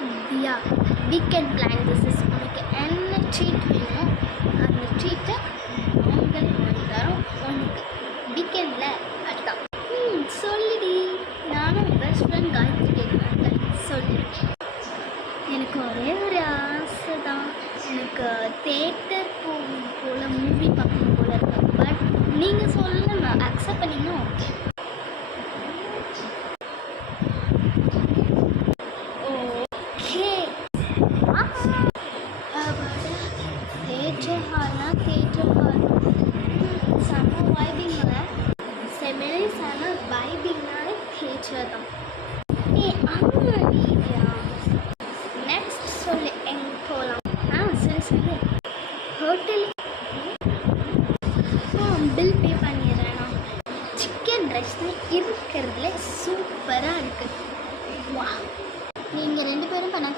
Diya weekend plan this is. உனக்கு என்ன treat வேணுமோ அந்த ட்ரீட்டை அவங்களே வாங்கி தரோம் உனக்கு வீக்கெண்டில். அதுதான் சொல்லுடி. நானும் பெஸ்ட் ஃப்ரெண்ட் காயத்ரி கேட்குறேன். சொல்லு. எனக்கு ஒரே ஒரு ஆசை தான். எனக்கு தேட்டர் போகணும் போல், மூவி பார்க்கணும் போல் இருக்கு. பட் நீங்கள் சொல்லுங்க, அக்செப்ட் பண்ணிங்கன்னா ஓகே. ஓகே. தேட்டர் ஹால்னா தேட்டர் ஹால் செம்ம வைபிங்க. செம்மனே செம்ம வைபிங்னாலே தேட்டர் தான். அங்கே வீடியா நெக்ஸ்ட் சொல்லு எங்கே போகலாம்? சரி சொல்லு. ஹோட்டல் பில் பே பண்ணிடுறேன் நான். சிக்கன் ரைஸ்னு இருக்கிறதுல சூப்பராக இருக்குது. வா, நீங்கள் 2 பேரும் பண்ண